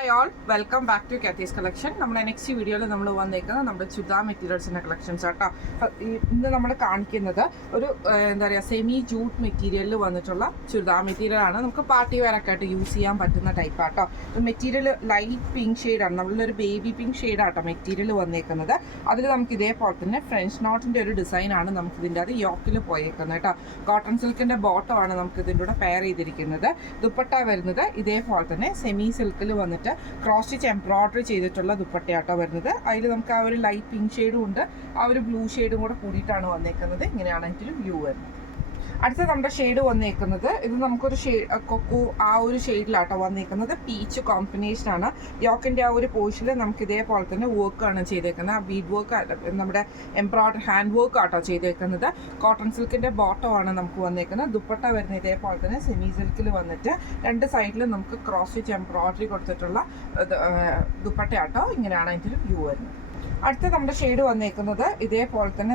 Hi all welcome back to Kathy's collection. നമ്മുടെ next വീഡിയോയിൽ നമ്മൾ വന്നേക്കുന്നത് നമ്മുടെ ചുരിദാർ മെറ്റീരിയൽസിൻ്റെ കളക്ഷൻസ് ആട്ടോ. ഇന്ന് നമ്മൾ കാണിക്കുന്നത് ഒരു എന്താ പറയുക സെമി ജൂട്ട് മെറ്റീരിയലിൽ വന്നിട്ടുള്ള ചുരിദാർ മെറ്റീരിയലാണ്. നമുക്ക് പാർട്ടി വെയറൊക്കെ ആയിട്ട് യൂസ് ചെയ്യാൻ പറ്റുന്ന ടൈപ്പ് ആട്ടോ. മെറ്റീരിയൽ ലൈറ്റ് പിങ്ക് ഷെയ്ഡാണ്, നമ്മളൊരു ബേബി പിങ്ക് ഷെയ്ഡാട്ടോ മെറ്റീരിയൽ വന്നേക്കുന്നത്. അതിൽ നമുക്ക് ഇതേപോലെ തന്നെ ഫ്രഞ്ച് നോട്ടിൻ്റെ ഒരു ഡിസൈനാണ് നമുക്ക് ഇതിൻ്റെ അത് യോക്കിൽ പോയേക്കുന്നത് കേട്ടോ. കോട്ടൺ സിൽക്കിൻ്റെ ബോട്ടമാണ് നമുക്ക് ഇതിൻ്റെ കൂടെ പെയർ ചെയ്തിരിക്കുന്നത്. ദുപ്പട്ട വരുന്നത് ഇതേപോലെ തന്നെ സെമി സിൽക്കിൽ വന്നിട്ട് ക്രോസ് സ്റ്റിച്ച് എംബ്രോയിഡറി ചെയ്തിട്ടുള്ള ദുപ്പട്ടയാട്ടോ വരുന്നത്. അതിൽ നമുക്ക് ആ ഒരു ലൈറ്റ് പിങ്ക് ഷെയ്ഡും ഉണ്ട്, ആ ഒരു ബ്ലൂ ഷെയ്ഡും കൂടെ കൂടിയിട്ടാണ് വന്നേക്കുന്നത്. ഇങ്ങനെയാണ് അതിൻ്റെ വ്യൂ വരുന്നത്. അടുത്ത നമ്മുടെ ഷെയ്ഡ് വന്നേക്കുന്നത് ഇത് നമുക്കൊരു കൊക്കോ ആ ഒരു ഷെയ്ഡിലാട്ടോ വന്നേക്കുന്നത്. പീച്ച് കോമ്പിനേഷനാണ്. യോക്കിൻ്റെ ആ ഒരു പോർഷനിൽ നമുക്ക് ഇതേപോലെ തന്നെ വർക്കാണ് ചെയ്തേക്കുന്നത്. ആ ബീഡ് വർക്ക് നമ്മുടെ എംബ്രോയിഡറി ഹാൻഡ് വർക്ക് ആട്ടോ ചെയ്തേക്കുന്നത്. കോട്ടൺ സിൽക്കിൻ്റെ ബോട്ടമാണ് നമുക്ക് വന്നേക്കുന്നത്. ദുപ്പട്ട വരുന്ന ഇതേപോലെ തന്നെ സെമി സിൽക്കിൽ വന്നിട്ട് രണ്ട് സൈഡിലും നമുക്ക് ക്രോസ് സ്റ്റിച്ച് എംബ്രോയിഡറി കൊടുത്തിട്ടുള്ള ദുപ്പട്ടയാട്ടോ. ഇങ്ങനെയാണ് അതിൻ്റെ ഒരു വ്യൂ വരുന്നത്. അടുത്ത നമ്മുടെ ഷെയ്ഡ് വന്നേക്കുന്നത് ഇതേപോലെ തന്നെ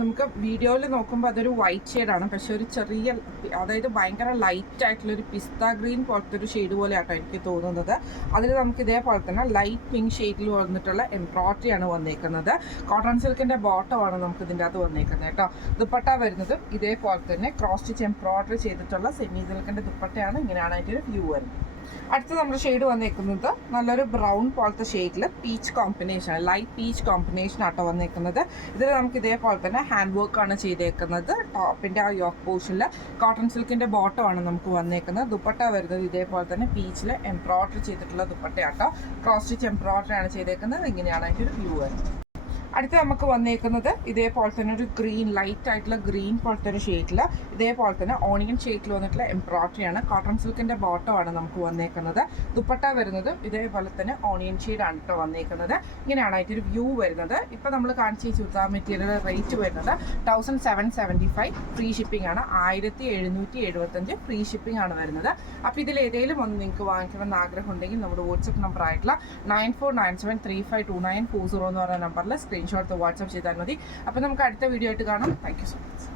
നമുക്ക് വീഡിയോയിൽ നോക്കുമ്പോൾ അതൊരു വൈറ്റ് ഷെയ്ഡാണ്, പക്ഷെ ഒരു ചെറിയ അതായത് ഭയങ്കര ലൈറ്റ് ആയിട്ടുള്ളൊരു പിസ്ത ഗ്രീൻ പോലത്തെ ഒരു ഷെയ്ഡ് പോലെ ആട്ടോ എനിക്ക് തോന്നുന്നത്. അതിൽ നമുക്ക് ഇതേപോലെ തന്നെ ലൈറ്റ് പിങ്ക് ഷെയ്ഡിൽ വന്നിട്ടുള്ള എംബ്രോയിഡറിയാണ് വന്നേക്കുന്നത്. കോട്ടൺ സിൽക്കിൻ്റെ ബോട്ടമാണ് നമുക്ക് ഇതിൻ്റെ അകത്ത് വന്നേക്കുന്നത് കേട്ടോ. ദുപ്പട്ട വരുന്നതും ഇതേപോലെ തന്നെ ക്രോസ് സ്റ്റിച്ച് എംബ്രോയിഡറി ചെയ്തിട്ടുള്ള സെമി സിൽക്കിൻ്റെ ദുപ്പട്ടയാണ്. ഇങ്ങനെയാണ് അതിൻ്റെ ഒരു വ്യൂ വരുന്നത്. അടുത്ത നമ്മുടെ ഷെയ്ഡ് വന്നേക്കുന്നത് നല്ലൊരു ബ്രൗൺ പോലത്തെ ഷെയ്ഡിൽ peach combination, light peach combination ആട്ടോ വന്നേക്കുന്നത്. ഇതിൽ നമുക്ക് ഇതേപോലെ തന്നെ ഹാൻഡ് വർക്കാണ് ചെയ്തേക്കുന്നത്. ടോപ്പിൻ്റെ ആ യോക്ക് പോർഷനിൽ കോട്ടൺ സിൽക്കിൻ്റെ ബോട്ടമാണ് നമുക്ക് വന്നേക്കുന്നത്. ദുപ്പട്ട വരുന്നത് ഇതേപോലെ തന്നെ പീച്ചിൽ എംബ്രോയിഡറി ചെയ്തിട്ടുള്ള ദുപ്പട്ടയാട്ടോ. ക്രോസ് സ്റ്റിച്ച് എംബ്രോയിഡറി ആണ് ചെയ്തേക്കുന്നത്. ഇങ്ങനെയാണ് അതിൻ്റെ ഒരു വ്യൂ വരുന്നത്. അടുത്ത് നമുക്ക് വന്നേക്കുന്നത് ഇതേപോലെ തന്നെ ഒരു ഗ്രീൻ ലൈറ്റ് ആയിട്ടുള്ള ഗ്രീൻ പോലത്തെ ഒരു ഷെയ്ഡിൽ ഇതേപോലെ തന്നെ ഓണിയൻ ഷെയ്ഡിൽ വന്നിട്ടുള്ള എംബ്രോയിഡറിയാണ്. കോട്ടൺ സിൽക്കിൻ്റെ ബോട്ടമാണ് നമുക്ക് വന്നേക്കുന്നത്. ദുപ്പട്ട വരുന്നത് ഇതേപോലെ തന്നെ ഓണിയൻ ഷെയ്ഡാണ് കേട്ടോ വന്നേക്കുന്നത്. ഇങ്ങനെയാണ് അതിൻ്റെ വ്യൂ വരുന്നത്. ഇപ്പോൾ നമ്മൾ കാണിച്ച ഈ ചുരിദാർ മെറ്റീരിയൽ റേറ്റ് വരുന്നത് 1775 ഫ്രീ ഷിപ്പിംഗ് ആണ്. 1775 ഫ്രീ ഷിപ്പിംഗ് ആണ് വരുന്നത്. അപ്പോൾ ഇതിൽ ഏതെങ്കിലും ഒന്ന് നിങ്ങൾക്ക് വാങ്ങിക്കണമെന്ന് ആഗ്രഹം ഉണ്ടെങ്കിൽ നമ്മുടെ വാട്സപ്പ് നമ്പർ ആയിട്ടുള്ള 9497352940 എന്ന് പറയുന്ന നമ്പറിൽ സ്ക്രീൻഷോട്ട് വാട്സപ്പ് ചെയ്താൽ മതി. അപ്പോൾ നമുക്ക് അടുത്ത വീഡിയോ ആയിട്ട് കാണാം. Thank you so much.